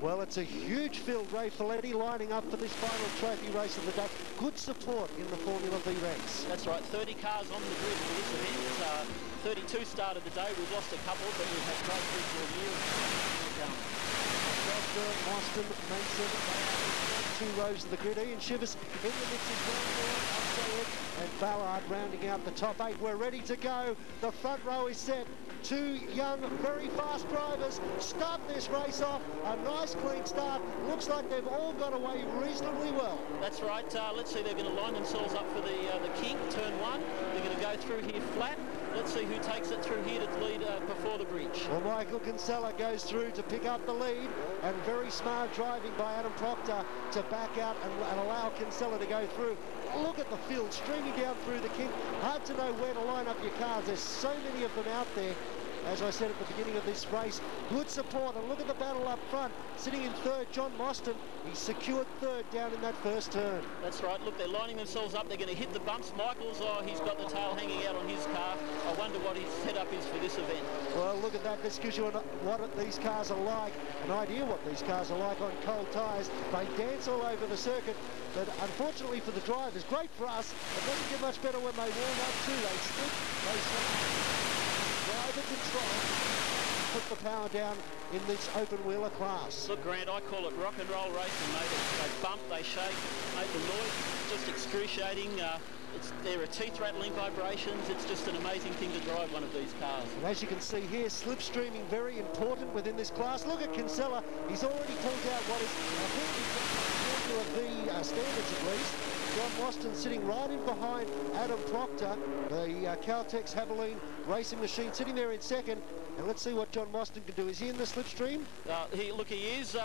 Well, it's a huge field. Ray Folletti lining up for this final trophy race of the day. Good support in the Formula V ranks. That's right, 30 cars on the grid for this event. 32 started the day. We've lost a couple, but we've had great people here. Rosberg, Mostyn, Mason, two rows of the grid. Ian Shivers in the mix as well. And Ballard rounding out the top 8. We're ready to go. The front row is set. Two young, very fast drivers start this race off. A nice clean start. Looks like they've all got away reasonably well. That's right. Let's see, they're going to line themselves up for the kick, turn 1. They're going to go through here flat. Let's see who takes it through here to lead before the bridge. Well, Michael Kinsella goes through to pick up the lead, and very smart driving by Adam Proctor to back out and allow Kinsella to go through. Look at the field streaming down through the kink. Hard to know where to line up your cars. There's so many of them out there. As I said at the beginning of this race, good support, and look at the battle up front. Sitting in third, John Mostyn. He secured third down in that first turn. That's right. Look, they're lining themselves up. They're going to hit the bumps. Michael's, he's got the tail hanging out on his car. I wonder what his setup is for this event. Well, look at that. This gives you what these cars are like, an idea what these cars are like on cold tyres. They dance all over the circuit, but unfortunately for the drivers, great for us. It doesn't get much better when they warm up too. They slip, they slip. Driver control, put the power down in this open wheeler class. Look, Grant, I call it rock and roll racing, mate. They bump, they shake, mate, the noise is just excruciating. There are teeth-rattling vibrations. It's just an amazing thing to drive one of these cars. And as you can see here, slipstreaming very important within this class. Look at Kinsella. He's already pulled out what is, I think, the Formula V standards at least. John Mostyn sitting right in behind Adam Proctor, the Caltex Haviline racing machine, sitting there in second. And let's see what John Mostyn can do. Is he in the slipstream? He is.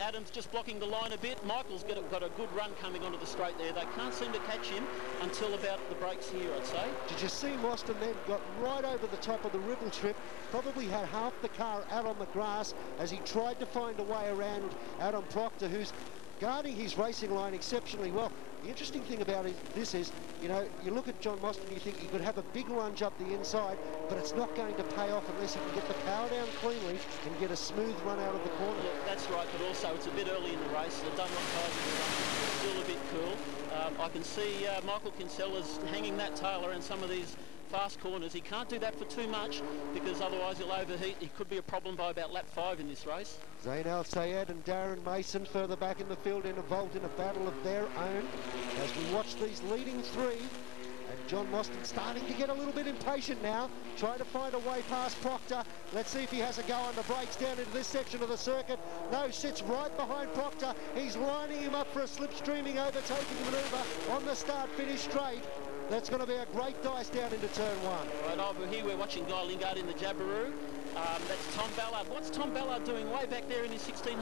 Adam's just blocking the line a bit. Michael's got a good run coming onto the straight there. They can't seem to catch him until about the brakes here, I'd say. Did you see Mostyn then got right over the top of the ripple strip, probably had half the car out on the grass as he tried to find a way around Adam Proctor, who's guarding his racing line exceptionally well. The interesting thing about this is, you know, you look at John Mostyn, you think he could have a big lunge up the inside, but it's not going to pay off unless he can get the power down cleanly and get a smooth run out of the corner. Yeah, that's right, but also it's a bit early in the race. The Dunlop tyres are still a bit cool. I can see Michael Kinsella's hanging that tail around some of these fast corners. He can't do that for too much because otherwise he'll overheat. He could be a problem by about lap 5 in this race. Zain Al Sayed and Darren Mason further back in the field involved in a battle of their own as we watch these leading three. And John Mostyn starting to get a little bit impatient now, trying to find a way past Proctor. Let's see if he has a go on the brakes down into this section of the circuit. No, sits right behind Proctor. He's lining him up for a slipstreaming overtaking manoeuvre on the start-finish straight. That's going to be a great dice down into turn 1. Right over here, we're watching Guy Lingard in the Jabiru. That's Tom Ballard. What's Tom Ballard doing way back there in his 1600?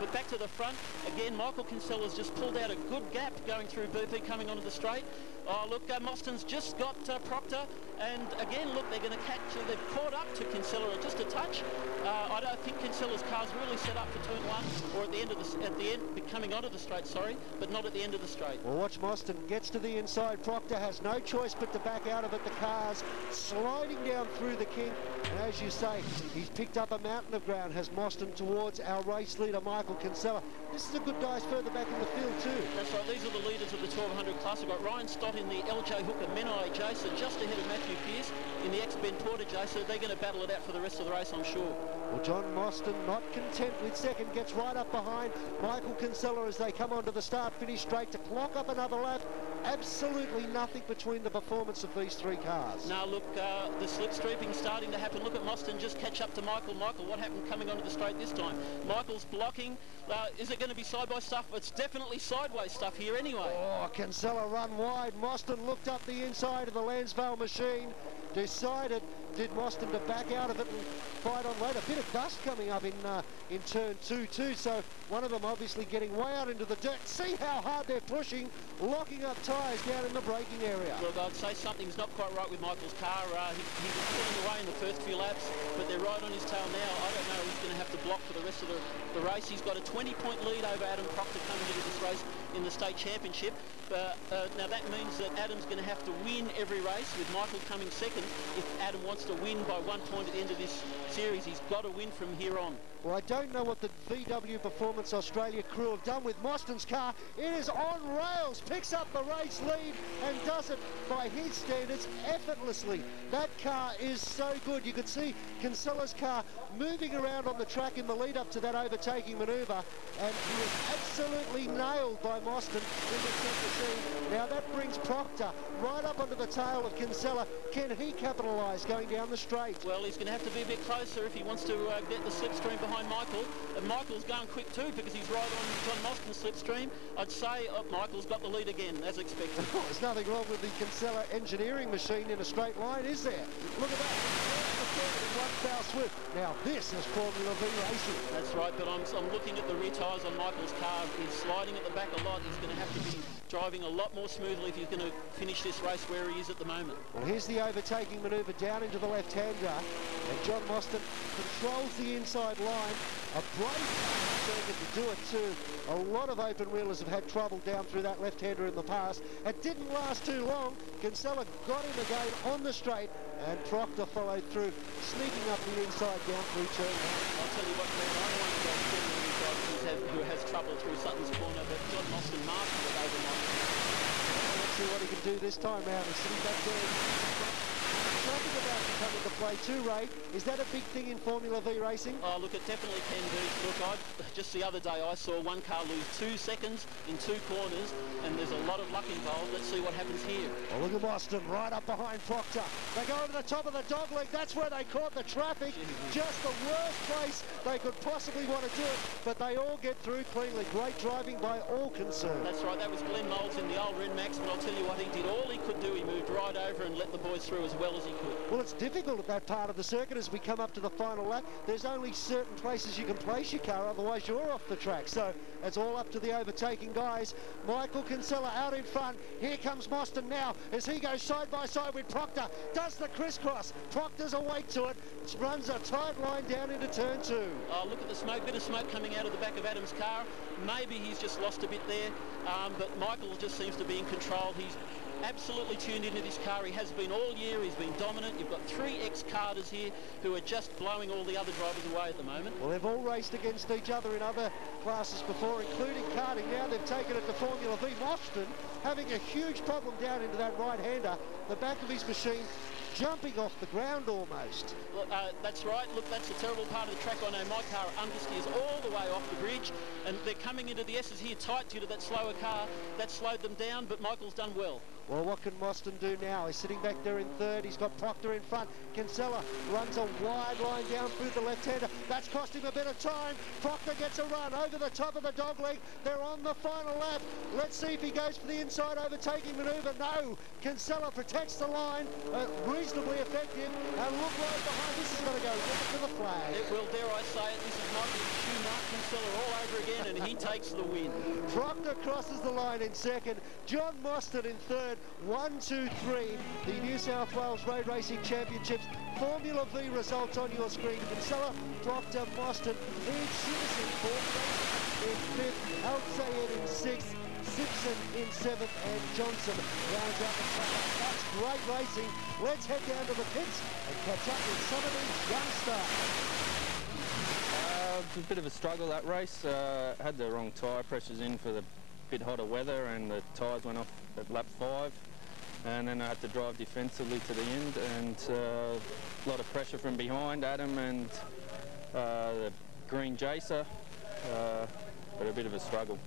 But back to the front, again, Michael Kinsella's just pulled out a good gap going through BP coming onto the straight. Oh, look, Mostyn's just got Proctor, and again, look, they're going to catch, they've caught up to Kinsella just a touch. I don't think Kinsella's car's really set up for turn 1, or at the end, coming onto the straight, sorry, but not at the end of the straight. Well, watch Mostyn gets to the inside. Proctor has no choice but to back out of it. The car's sliding down through the kink, and as you say, he's picked up a mountain of ground, has Mostyn towards our race leader, Michael Kinsella. This is a good dice further back in the field too. That's right, these are the leaders of the 1200 class. We've got Ryan Stott in the LJ Hooker Menai Jason, just ahead of Matthew Pearce in the ex-Ben Porter Jason. They're going to battle it out for the rest of the race, I'm sure. Well, John Mostyn, not content with second, gets right up behind Michael Kinsella as they come onto the start-finish straight to clock up another lap. Absolutely nothing between the performance of these three cars. Now look, the slipstreaming starting to happen. Look at Mostyn just catch up to Michael. Michael, what happened coming onto the straight this time? Michael's blocking. Is it going to be sideways stuff? It's definitely sideways stuff here anyway. Oh, Kinsella run wide. Mostyn looked up the inside of the Lansvale machine. Decided, did Mostyn to back out of it and fight on late. A bit of dust coming up in turn 2 too, so one of them obviously getting way out into the dirt. See how hard they're pushing, locking up tyres down in the braking area. Look, I'd say something's not quite right with Michael's car. He was pulling away in the first few laps, but they're right on his tail now. I don't know if he's going to have to block for the rest of the race. He's got a 20-point lead over Adam Proctor coming into this race in the state championship, Now that means that Adam's going to have to win every race, with Michael coming second. If Adam wants to win by 1 point at the end of this series, he's got to win from here on. Well, I don't know what the VW Performance Australia crew have done with Mostyn's car. It is on rails, picks up the race lead and does it by his standards effortlessly. That car is so good. You could see Kinsella's car moving around on the track in the lead up to that overtaking manoeuvre, and he was absolutely nailed by Mostyn in the centre scene. Now that brings Proctor right up onto the tail of Kinsella. Can he capitalise going down the straight? Well, he's going to have to be a bit closer if he wants to get the slipstream behind Michael. And Michael's going quick too, because he's right on John Mostyn's slipstream. I'd say Michael's got the lead again, as expected. There's nothing wrong with the Kinsella engineering machine in a straight line, is there? Look at that. One foul swoop. Now this is Formula V racing. That's right, but I'm looking at the rear tyres on Michael's car. He's sliding at the back a lot. He's going to have to be driving a lot more smoothly if he's going to finish this race where he is at the moment. Well, here's the overtaking manoeuvre down into the left-hander, and John Mostyn controls the inside line. A brave circuit to do it too. A lot of open wheelers have had trouble down through that left-hander in the past. It didn't last too long. Kinsella got him again on the straight, and Proctor followed through, sneaking up the inside down through turn. I'll tell you what, man, I don't want to go to the inside who has trouble through Sutton's corner, but John Mostyn mastered it overnight. Let's see what he can do this time round. He's sitting back there. Something about to come into play too, Ray. Is that a big thing in Formula V racing? Oh, look, it definitely can be. Look, just the other day I saw one car lose 2 seconds in 2 corners, and there's a lot of luck involved. Let's see what happens here. Well, look at Mostyn right up behind Proctor. They go over the top of the dog leg. That's where they caught the traffic. Just the worst place they could possibly want to do it, but they all get through cleanly. Great driving by all concerned. That's right. That was Glenn Moulds in the old Ren Max, but I'll tell you what, he did all he could do. He moved right over and let the boys through as well as he could. Well, it's difficult at that part of the circuit as we come up to the final lap. There's only certain places you can place your car, otherwise you're off the track. So it's all up to the overtaking guys. Michael Kinsella out in front. Here comes Mostyn now as he goes side by side with Proctor. Does the crisscross. Proctor's awake to it. Runs a tight line down into turn 2. Oh, look at the smoke. Bit of smoke coming out of the back of Adam's car. Maybe he's just lost a bit there, but Michael just seems to be in control. He's absolutely tuned into this car. He has been all year. He's been dominant. You've got 3 ex-karters here who are just blowing all the other drivers away at the moment. Well, they've all raced against each other in other classes before, including karting. Now they've taken it to Formula V. Mostyn having a huge problem down into that right-hander. The back of his machine jumping off the ground almost. Look, that's right. Look, that's a terrible part of the track. I know my car understeers all the way off the bridge, and they're coming into the S's here tight due to that slower car. That slowed them down, but Michael's done well. Well, what can Mostyn do now? He's sitting back there in third. He's got Proctor in front. Kinsella runs a wide line down through the left-hander. That's cost him a bit of time. Proctor gets a run over the top of the dog leg. They're on the final lap. Let's see if he goes for the inside overtaking manoeuvre. No. Kinsella protects the line. Reasonably effective. And look right behind. This is going to go right to the flag. It will, dare I say it. This is Michael Schumacher Kinsella all over again, and he takes the win. Proctor crosses the line in second. John Mostyn in third. 1, 2, 3. The New South Wales Road Racing Championships Formula V results on your screen. Kinsella, Proctor, Mostyn, Eve Simpson in 5th, Al-Sayed in 6th, Simpson in 7th, and Johnson rounds out the top. That's great racing. Let's head down to the pits and catch up with some of these young stars. It was a bit of a struggle, that race. Had the wrong tyre pressures in for the bit hotter weather, and the tyres went off at lap 5, and then I had to drive defensively to the end, and a lot of pressure from behind Adam and the green Jacer, but a bit of a struggle.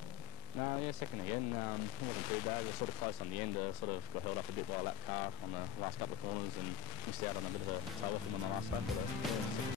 No, yeah, second again. It wasn't too bad. We were sort of close on the end. Sort of got held up a bit by a lap car on the last couple of corners and missed out on a bit of a tail off him on the last lap. But, yeah,